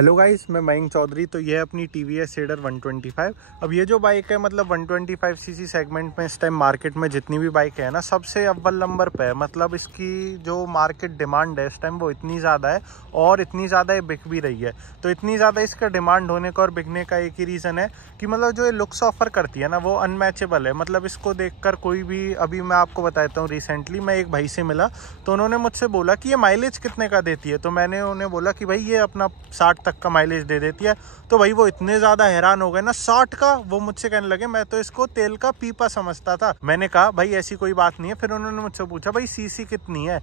Hello guys, मैं मयंक चौधरी। तो ये है अपनी टीवीएस रेडर 125। अब ये जो बाइक है मतलब 125 सीसी सेगमेंट में इस टाइम मार्केट में जितनी भी बाइक है ना, सबसे अव्वल नंबर पे है। मतलब इसकी जो मार्केट डिमांड है इस टाइम वो इतनी ज़्यादा है और इतनी ज़्यादा ये बिक भी रही है। तो इतनी ज़्यादा इसका डिमांड होने का और बिकने का एक ही रीज़न है कि मतलब जो ये लुक्स ऑफर करती है ना वो अनमैचेबल है। मतलब इसको देखकर कोई भी, अभी मैं आपको बताता हूँ, रिसेंटली मैं एक भाई से मिला तो उन्होंने मुझसे बोला कि ये माइलेज कितने का देती है। तो मैंने उन्हें बोला कि भाई ये अपना 60 तक का माइलेज दे देती है। तो भाई वो इतने ज़्यादा हैरान हो गए ना, 60 का। वो मुझसे कहने लगे मैं तो इसको तेल का पीपा समझता था। मैंने कहा भाई ऐसी कोई बात नहीं है। फिर उन्होंने मुझसे पूछा भाई सीसी कितनी है।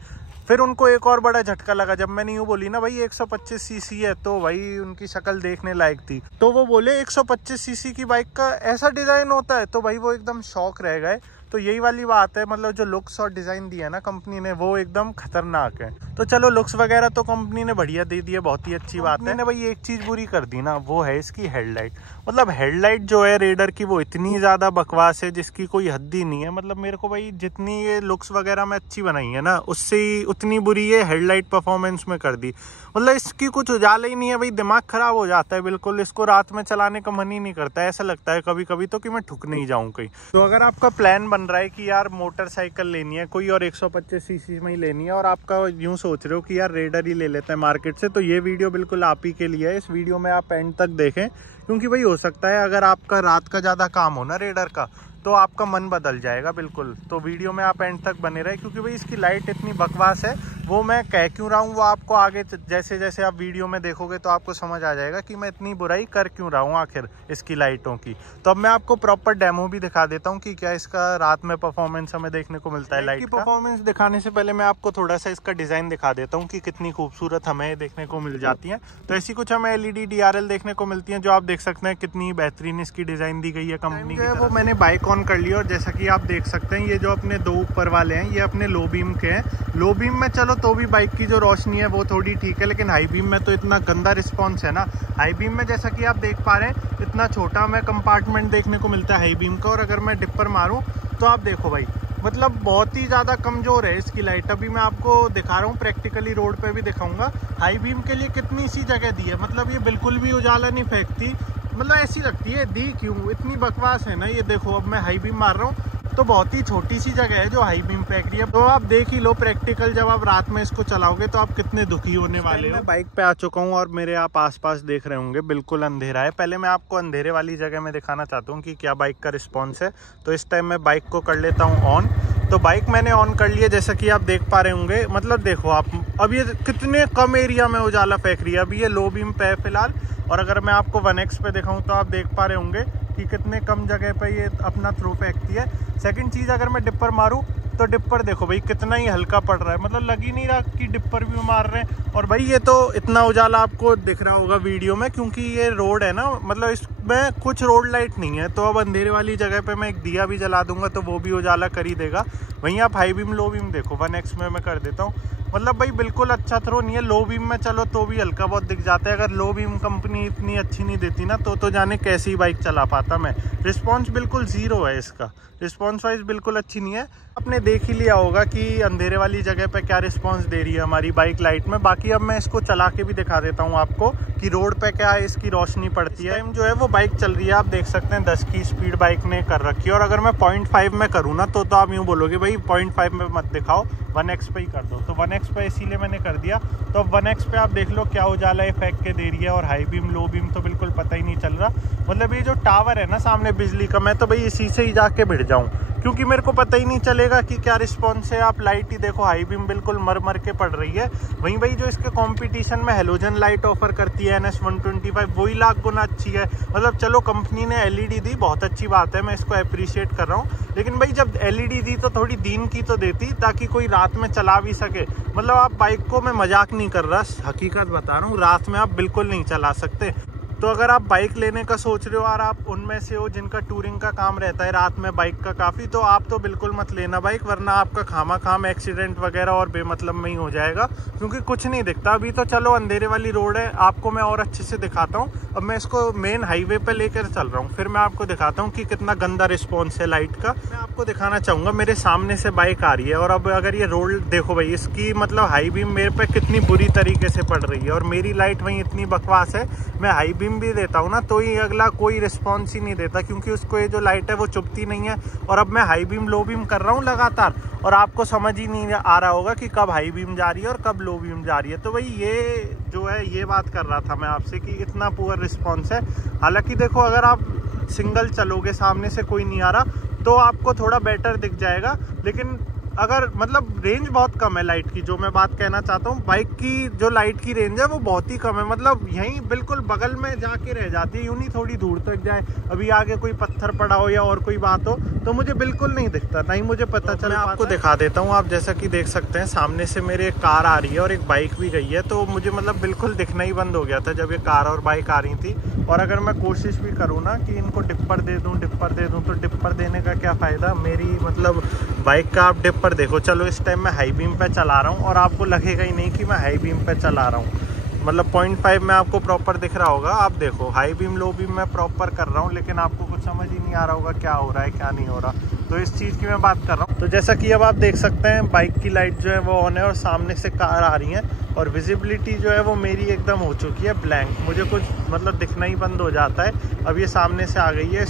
फिर उनको एक और बड़ा झटका लगा जब मैंने यूँ बोली ना भाई 125 सीसी है। तो भाई उनकी शक्ल देखने लायक थी। तो वो बोले 125 सीसी की बाइक का ऐसा डिज़ाइन होता है। तो भाई वो एकदम शौक रह गए। तो यही वाली बात है, मतलब जो लुक्स और डिज़ाइन दिया है ना कंपनी ने वो एकदम खतरनाक है। तो चलो लुक्स वगैरह तो कंपनी ने बढ़िया दे दी है, बहुत ही अच्छी बात है। भाई एक चीज़ बुरी कर दी ना, वो है इसकी हेडलाइट। मतलब हेडलाइट जो है रेडर की वो इतनी ज़्यादा बकवास है जिसकी कोई हद ही नहीं है। मतलब मेरे को भाई जितनी ये लुक्स वगैरह में अच्छी बनाई है ना, उससे उतनी बुरी ये हेडलाइट परफॉर्मेंस में कर दी। मतलब इसकी कुछ उजाला ही नहीं है भाई, दिमाग खराब हो जाता है बिल्कुल। इसको रात में चलाने का मन ही नहीं करता है। ऐसा लगता है कभी कभी तो कि मैं ठुक नहीं जाऊं कहीं। तो अगर आपका प्लान बन रहा है कि यार मोटरसाइकिल लेनी है कोई और 125 सीसी में ही लेनी है और आपका यूं सोच रहे हो कि यार रेडर ही ले लेते हैं मार्केट से, तो ये वीडियो बिल्कुल आप ही के लिए है। इस वीडियो में आप एंड तक देखें, क्योंकि भाई हो सकता है अगर आपका रात का ज़्यादा काम हो ना रेडर का तो आपका मन बदल जाएगा बिल्कुल। तो वीडियो में आप एंड तक बने रहे, क्योंकि भाई इसकी लाइट इतनी बकवास है। वो मैं कह क्यों रहा हूँ वो आपको आगे जैसे जैसे आप वीडियो में देखोगे तो आपको समझ आ जाएगा कि मैं इतनी बुराई कर क्यों रहा हूँ आखिर इसकी लाइटों की। तो अब मैं आपको प्रॉपर डेमो भी दिखा देता हूँ कि क्या इसका रात में परफॉर्मेंस हमें देखने को मिलता है। लाइट की परफॉर्मेंस दिखाने से पहले मैं आपको थोड़ा सा इसका डिज़ाइन दिखा देता हूँ कि कितनी खूबसूरत हमें देखने को मिल जाती है। तो ऐसी कुछ हमें LED DRL देखने को मिलती है जो आप देख सकते हैं कितनी बेहतरीन इसकी डिज़ाइन दी गई है कंपनी की। वो मैंने बाइक ऑन कर लिया और जैसा कि आप देख सकते हैं ये जो अपने दो ऊपर वाले हैं ये अपने लो बीम के हैं। लो बीम में चलो तो भी बाइक की जो रोशनी है वो थोड़ी ठीक है, लेकिन हाई बीम में तो इतना गंदा रिस्पॉन्स है ना। हाई बीम में जैसा कि आप देख पा रहे हैं इतना छोटा हमें कंपार्टमेंट देखने को मिलता है हाई बीम का। और अगर मैं डिपर मारूं तो आप देखो भाई मतलब बहुत ही ज़्यादा कमज़ोर है इसकी लाइट। अभी मैं आपको दिखा रहा हूँ, प्रैक्टिकली रोड पे भी दिखाऊंगा। हाई बीम के लिए कितनी सी जगह दी है, मतलब ये बिल्कुल भी उजाला नहीं फेंकती। मतलब ऐसी लगती है दी क्यों, इतनी बकवास है ना। ये देखो अब मैं हाई बीम मार रहा हूँ तो बहुत ही छोटी सी जगह है जो हाई बीम फेंक रही है। तो आप देख ही लो प्रैक्टिकल जब आप रात में इसको चलाओगे तो आप कितने दुखी होने वाले हो। मैं बाइक पे आ चुका हूँ और मेरे आप आसपास देख रहे होंगे बिल्कुल अंधेरा है। पहले मैं आपको अंधेरे वाली जगह में दिखाना चाहता हूँ कि क्या बाइक का रिस्पॉन्स है। तो इस टाइम मैं बाइक को कर लेता हूँ ऑन। तो बाइक मैंने ऑन कर लिया जैसा कि आप देख पा रहे होंगे। मतलब देखो आप अब ये कितने कम एरिया में उजाला फेंक रही है। अभी ये लो बीम पे है फिलहाल। और अगर मैं आपको 1x पे दिखाऊं तो आप देख पा रहे होंगे कि कितने कम जगह पे ये अपना थ्रो फेंकती है। सेकंड चीज़, अगर मैं डिपर मारूं तो डिपर देखो भाई कितना ही हल्का पड़ रहा है। मतलब लग ही नहीं रहा कि डिपर भी मार रहे हैं। और भाई ये तो इतना उजाला आपको दिख रहा होगा वीडियो में, क्योंकि ये रोड है ना, मतलब इसमें कुछ रोड लाइट नहीं है। तो अब अंधेरे वाली जगह पे मैं एक दिया भी जला दूंगा तो वो भी उजाला कर ही देगा। वहीं आप हाई बीम लो बीम देखो, 1x में मैं कर देता हूँ। मतलब भाई बिल्कुल अच्छा थ्रो नहीं है। लो बीम में चलो तो भी हल्का बहुत दिख जाता है। अगर लो बीम कंपनी इतनी अच्छी नहीं देती ना तो जाने कैसी बाइक चला पाता मैं। रिस्पॉन्स बिल्कुल ज़ीरो है इसका, रिस्पॉन्स वाइज बिल्कुल अच्छी नहीं है। आपने देख ही लिया होगा कि अंधेरे वाली जगह पे क्या रिस्पॉन्स दे रही है हमारी बाइक लाइट में। बाकी अब मैं इसको चला के भी दिखा देता हूँ आपको कि रोड पे क्या है इसकी रोशनी पड़ती है। टाइम जो है वो बाइक चल रही है, आप देख सकते हैं 10 की स्पीड बाइक ने कर रखी है। और अगर मैं 0.5 में करूँ ना तो आप यूँ बोलोगे भाई 0.5 में मत दिखाओ, 1x पे ही कर दो। तो 1x पे इसीलिए मैंने कर दिया। तो अब 1x पे आप देख लो क्या उजाला फेंक के दे रही है। और हाई बीम लो बीम तो बिल्कुल पता ही नहीं चल रहा। मतलब ये जो टावर है ना सामने बिजली का, मैं तो भाई इसी से ही जाके भिड़ जाऊँ, क्योंकि मेरे को पता ही नहीं चलेगा कि क्या रिस्पॉन्स है। आप लाइट ही देखो, हाई बीम बिल्कुल मर मर के पड़ रही है। वहीं भाई जो इसके कंपटीशन में हेलोजन लाइट ऑफर करती है NS 125, वही लाख गुना अच्छी है। मतलब चलो कंपनी ने LED दी, बहुत अच्छी बात है, मैं इसको अप्रिशिएट कर रहा हूँ। लेकिन भाई जब LED दी तो थोड़ी दिन की तो देती ताकि कोई रात में चला भी सके। मतलब आप बाइक को, मैं मजाक नहीं कर रहा, हकीकत बता रहा हूँ, रात में आप बिल्कुल नहीं चला सकते। तो अगर आप बाइक लेने का सोच रहे हो और आप उनमें से हो जिनका टूरिंग का काम रहता है रात में बाइक का काफ़ी, तो आप तो बिल्कुल मत लेना बाइक, वरना आपका खामा खाम एक्सीडेंट वगैरह और बेमतलब में ही हो जाएगा, क्योंकि कुछ नहीं दिखता। अभी तो चलो अंधेरे वाली रोड है, आपको मैं और अच्छे से दिखाता हूँ। अब मैं इसको मेन हाईवे पे लेकर चल रहा हूँ, फिर मैं आपको दिखाता हूँ कि कितना गंदा रिस्पॉन्स है लाइट का। मैं आपको दिखाना चाहूँगा, मेरे सामने से बाइक आ रही है और अब अगर ये रोड देखो भाई, इसकी मतलब हाई बीम मेरे पे कितनी बुरी तरीके से पड़ रही है और मेरी लाइट वहीं इतनी बकवास है। मैं हाई बीम भी देता हूँ ना तो ही अगला कोई रिस्पॉन्स ही नहीं देता, क्योंकि उसको ये जो लाइट है वो चुभती नहीं है। और अब मैं हाई बीम लो बीम कर रहा हूँ लगातार और आपको समझ ही नहीं आ रहा होगा कि कब हाई बीम जा रही है और कब लो बीम जा रही है। तो भाई ये जो है, ये बात कर रहा था मैं आपसे कि इतना पुअर रिस्पॉन्स है। हालांकि देखो, अगर आप सिंगल चलोगे, सामने से कोई नहीं आ रहा तो आपको थोड़ा बेटर दिख जाएगा, लेकिन अगर मतलब रेंज बहुत कम है लाइट की। जो मैं बात कहना चाहता हूँ, बाइक की जो लाइट की रेंज है वो बहुत ही कम है, मतलब यहीं बिल्कुल बगल में जाके रह जाती है, यूं नहीं थोड़ी दूर तक जाए। अभी आगे कोई पत्थर पड़ा हो या और कोई बात हो तो मुझे बिल्कुल नहीं दिखता, नहीं मुझे पता चला। मैं आपको दिखा देता हूँ, आप जैसा कि देख सकते हैं सामने से मेरे एक कार आ रही है और एक बाइक भी गई है, तो मुझे मतलब बिल्कुल दिखना ही बंद हो गया था जब ये कार और बाइक आ रही थी। और अगर मैं कोशिश भी करूँ ना कि इनको डिप्पर दे दूँ तो डिप्पर देने का क्या फ़ायदा, मेरी मतलब बाइक का आप डिप्पर देखो। चलो इस टाइम मैं हाई बीम पे चला रहा हूँ और आपको लगेगा ही नहीं कि मैं हाई बीम पे चला रहा हूँ, मतलब 0.5 में आपको प्रॉपर दिख रहा होगा। आप देखो हाई बीम लो बीम मैं प्रॉपर कर रहा हूँ, लेकिन आपको कुछ समझ ही नहीं आ रहा होगा क्या हो रहा है क्या नहीं हो रहा। तो इस चीज़ की मैं बात कर रहा हूँ। तो जैसा कि अब आप देख सकते हैं बाइक की लाइट जो है वो ऑन है और सामने से कार आ रही है और विजिबिलिटी जो है वो मेरी एकदम हो चुकी है ब्लैंक, मुझे कुछ मतलब दिखना ही बंद हो जाता है। अब ये सामने से आ गई है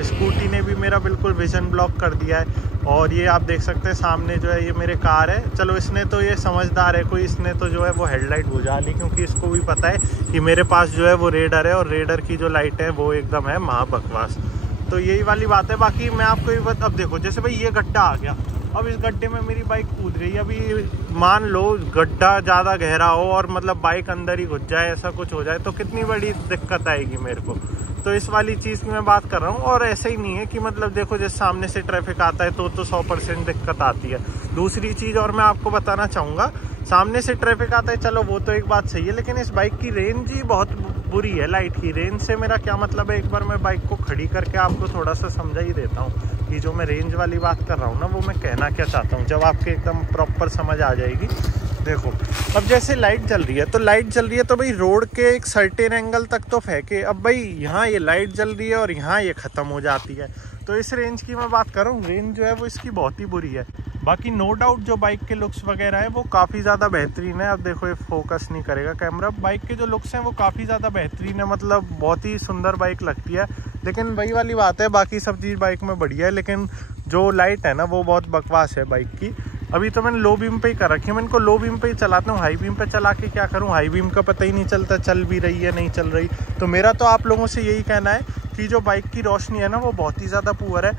स्कूटी ने भी मेरा बिल्कुल विजन ब्लॉक कर दिया है। और ये आप देख सकते हैं सामने जो है ये मेरे कार है। चलो इसने तो, ये समझदार है कोई, इसने तो जो है वो हेडलाइट बुझा ली, क्योंकि इसको भी पता है कि मेरे पास जो है वो रेडर है और रेडर की जो लाइट है वो एकदम है महा बकवास। तो यही वाली बात है। बाकी मैं आपको ये अब देखो, जैसे भाई ये गड्ढा आ गया, अब इस गड्ढे में मेरी बाइक कूद रही है। अभी मान लो गड्ढा ज़्यादा गहरा हो और मतलब बाइक अंदर ही घुस जाए, ऐसा कुछ हो जाए तो कितनी बड़ी दिक्कत आएगी मेरे को। तो इस वाली चीज़ की मैं बात कर रहा हूँ। और ऐसा ही नहीं है कि मतलब देखो जैसे सामने से ट्रैफिक आता है तो 100% दिक्कत आती है। दूसरी चीज़ और मैं आपको बताना चाहूँगा, सामने से ट्रैफिक आता है चलो वो तो एक बात सही है, लेकिन इस बाइक की रेंज ही बहुत बुरी है। लाइट की रेंज से मेरा क्या मतलब है, एक बार मैं बाइक को खड़ी करके आपको थोड़ा सा समझा ही देता हूँ कि जो मैं रेंज वाली बात कर रहा हूँ ना वो मैं कहना क्या चाहता हूँ, जब आपके एकदम प्रॉपर समझ आ जाएगी। देखो अब जैसे लाइट जल रही है तो भाई रोड के एक सर्टेन एंगल तक तो फेंके। अब भाई यहाँ ये लाइट जल रही है और यहाँ ये ख़त्म हो जाती है। तो इस रेंज की मैं बात कर रहा हूँ, रेंज जो है वो इसकी बहुत ही बुरी है। बाकी नो डाउट जो बाइक के लुक्स वगैरह है वो काफ़ी ज़्यादा बेहतरीन है। अब देखो ये फोकस नहीं करेगा कैमरा, बाइक के जो लुक्स हैं वो काफ़ी ज़्यादा बेहतरीन है, मतलब बहुत ही सुंदर बाइक लगती है। लेकिन वही वाली बात है, बाकी सब चीज़ बाइक में बढ़िया है, लेकिन जो लाइट है ना वो बहुत बकवास है बाइक की। अभी तो मैंने लो बीम पे ही कर रखी है, मैं इनको लो बीम पे ही चलाता हूँ। हाई बीम पे चला के क्या करूँ, हाई बीम का पता ही नहीं चलता चल भी रही है नहीं चल रही। तो मेरा तो आप लोगों से यही कहना है कि जो बाइक की रोशनी है ना वो बहुत ही ज़्यादा पुअर है।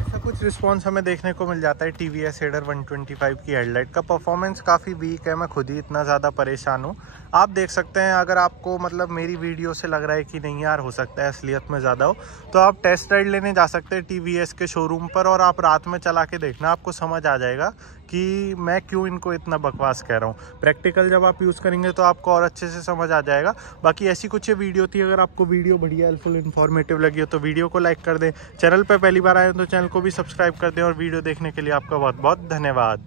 ऐसा कुछ रिस्पॉन्स हमें देखने को मिल जाता है TVS रेडर 125 की हेडलाइट का। परफॉर्मेंस काफ़ी वीक है, मैं खुद ही इतना ज़्यादा परेशान हूँ। आप देख सकते हैं, अगर आपको मतलब मेरी वीडियो से लग रहा है कि नहीं यार हो सकता है असलियत में ज़्यादा हो, तो आप टेस्ट राइड लेने जा सकते हैं TVS के शोरूम पर और आप रात में चला के देखना, आपको समझ आ जाएगा कि मैं क्यों इनको इतना बकवास कह रहा हूँ। प्रैक्टिकल जब आप यूज़ करेंगे तो आपको और अच्छे से समझ आ जाएगा। बाकी ऐसी कुछ ये वीडियो थी, अगर आपको वीडियो बढ़िया हेल्पफुल इन्फॉर्मेटिव लगी हो तो वीडियो को लाइक कर दें, चैनल पर पहली बार आए हो तो चैनल को भी सब्सक्राइब कर दें और वीडियो देखने के लिए आपका बहुत बहुत धन्यवाद।